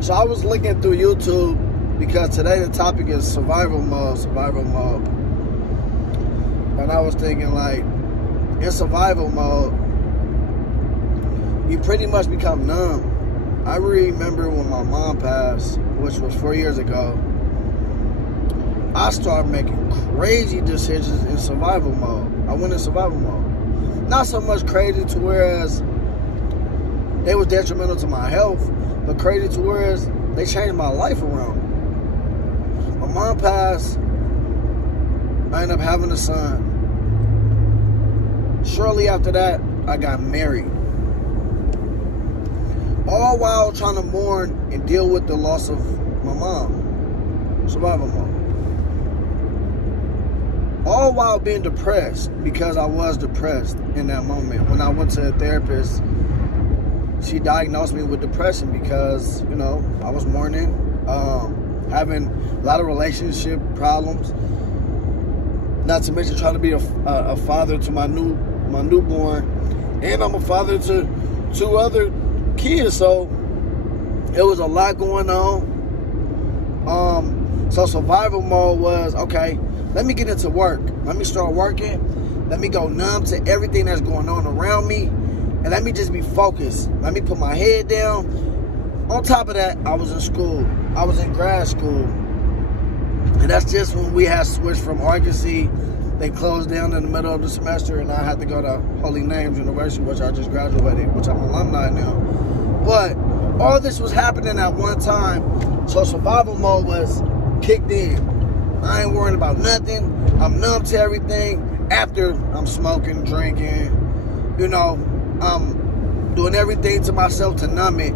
So I was looking through YouTube because today the topic is survival mode. And I was thinking, like, in survival mode, you pretty much become numb. I remember when my mom passed, which was 4 years ago, I started making crazy decisions in survival mode. I went in survival mode. Not so much crazy to whereas they was detrimental to my health, but crazy to whereas they changed my life around. My mom passed, I ended up having a son. Shortly after that, I got married. All while trying to mourn and deal with the loss of my mom. Survival mode. All while being depressed, because I was depressed in that moment. When I went to a therapist, she diagnosed me with depression because, you know, I was mourning, having a lot of relationship problems. Not to mention trying to be a father to my newborn, and I'm a father to 2 other kids, so it was a lot going on. So survival mode was, okay, let me get into work. Let me start working. Let me go numb to everything that's going on around me, and let me just be focused. Let me put my head down. On top of that, I was in school. I was in grad school, and that's just when we had switched from Argosy. They closed down in the middle of the semester, and I had to go to Holy Names University, which I just graduated, which I'm an alumni now. But all this was happening at one time, so survival mode was kicked in. I ain't worrying about nothing. I'm numb to everything. After I'm smoking, drinking, you know, I'm doing everything to myself to numb it.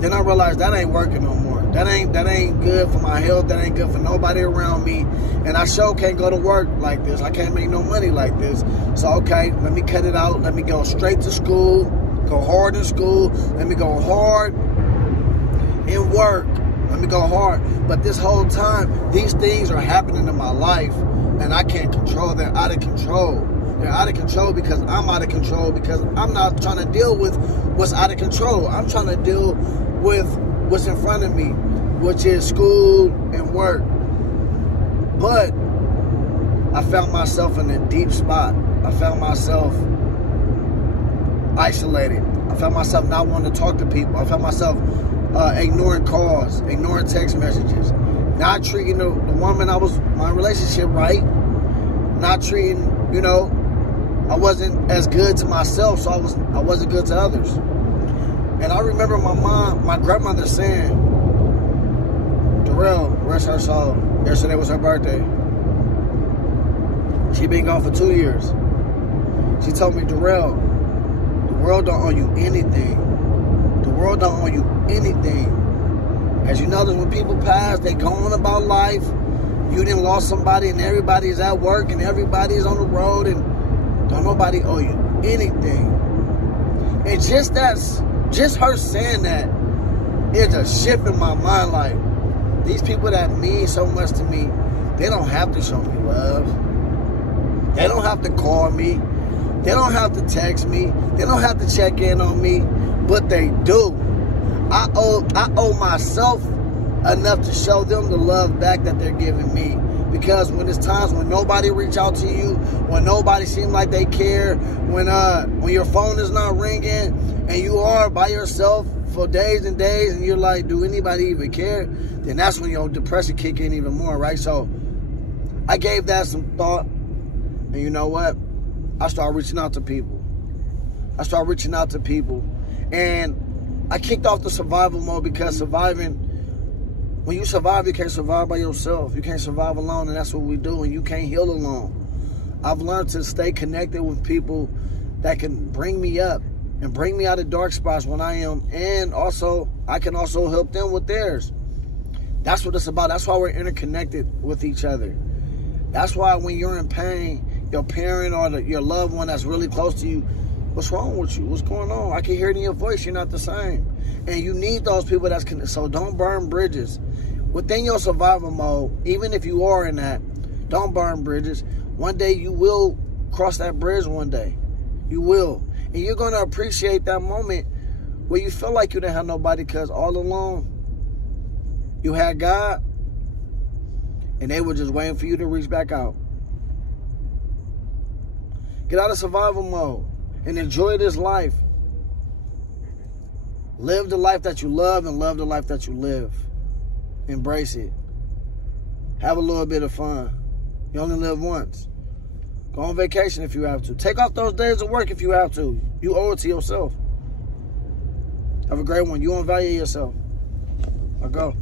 Then I realized that ain't working no more. That ain't good for my health. That ain't good for nobody around me. And I sure can't go to work like this. I can't make no money like this. So, okay, let me cut it out. Let me go straight to school. Go hard in school. Let me go hard in work. Let me go hard. But this whole time, these things are happening in my life, and I can't control them. They're out of control. They're out of control because I'm out of control, because I'm not trying to deal with what's out of control. I'm trying to deal with what's in front of me, which is school and work. But I found myself in a deep spot. I found myself isolated. I found myself not wanting to talk to people. I found myself ignoring calls, ignoring text messages, not treating the woman I was in my relationship right, not treating, you know, I wasn't as good to myself, so I wasn't good to others. And I remember my grandmother saying, Darrell, rest her soul, yesterday was her birthday. She been gone for 2 years. She told me, Darrell, the world don't owe you anything. The world don't owe you anything. As you notice, when people pass, they go on about life. You done lost somebody, and everybody is at work, and everybody is on the road, and don't nobody owe you anything. And just her saying that, it's a shift in my mind. Like, these people that mean so much to me, they don't have to show me love. They don't have to call me. They don't have to text me. They don't have to check in on me. But they do. I owe myself enough to show them the love back that they're giving me. Because when it's times when nobody reach out to you, when nobody seems like they care, when your phone is not ringing, and you are by yourself for days and days, and you're like, do anybody even care? Then that's when your depression kick in even more, right? So I gave that some thought, and you know what? I started reaching out to people. And I kicked off the survival mode because when you survive, you can't survive by yourself. You can't survive alone, and that's what we do, and you can't heal alone. I've learned to stay connected with people that can bring me up and bring me out of dark spots when I am, and also, I can also help them with theirs. That's what it's about. That's why we're interconnected with each other. That's why when you're in pain, your parent or your loved one that's really close to you, what's wrong with you? What's going on? I can hear it in your voice. You're not the same. And you need those people that's connected. So don't burn bridges. Within your survival mode, even if you are in that, don't burn bridges. One day you will cross that bridge one day. You will. And you're going to appreciate that moment where you feel like you didn't have nobody, because all along You had God, and they were just waiting for you to reach back out. Get out of survival mode and enjoy this life. Live the life that you love and love the life that you live. Embrace it. Have a little bit of fun. You only live once. Go on vacation if you have to. Take off those days of work if you have to. You owe it to yourself. Have a great one. You don't value yourself. I'll go.